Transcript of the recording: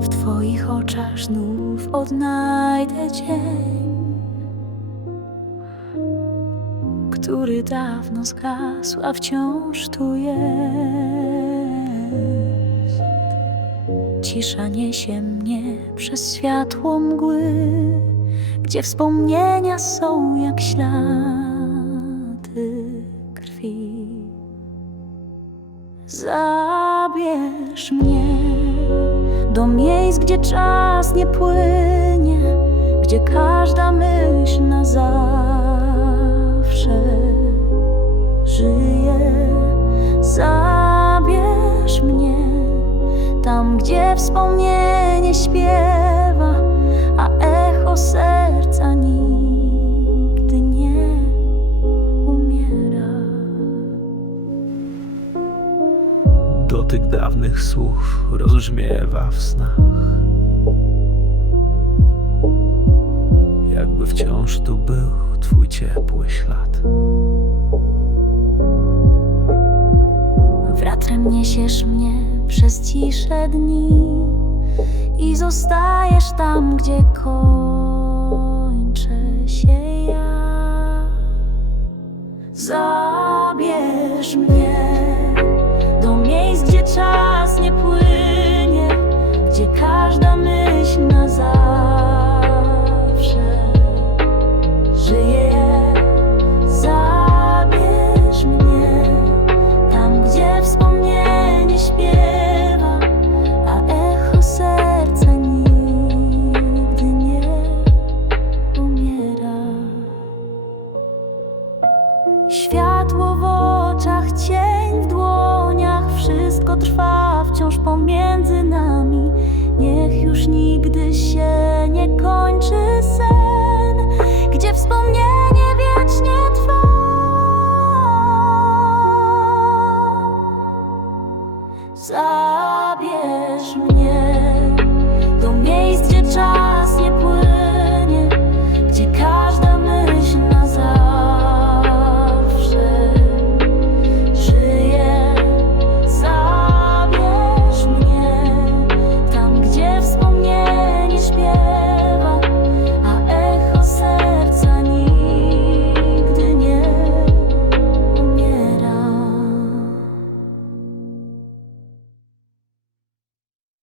W Twoich oczach znów odnajdę dzień, który dawno zgasł, a wciąż tu jest. Cisza niesie mnie przez światło mgły, gdzie wspomnienia są jak ślady krwi. Zabierz mnie do miejsc, gdzie czas nie płynie, gdzie każda myśl na zawsze żyje. Zabierz mnie tam, gdzie wspomnienie śpiewa, a echo serca Dotyk dawnych słów rozbrzmiewa w snach. Jakby wciąż tu był twój ciepły ślad. Wiatrem niesiesz mnie przez cisze dni i zostajesz tam, gdzie kończę gdzie każda myśl na zawsze żyje. Zabierz mnie tam, gdzie wspomnienie śpiewa, a echo serca nigdy nie umiera. Światło w oczach, cień w dłoniach, wszystko trwa wciąż pomiędzy nami już nigdy się nie kończy sen, gdzie wspomnienie wiecznie trwa. Zabierz mnie.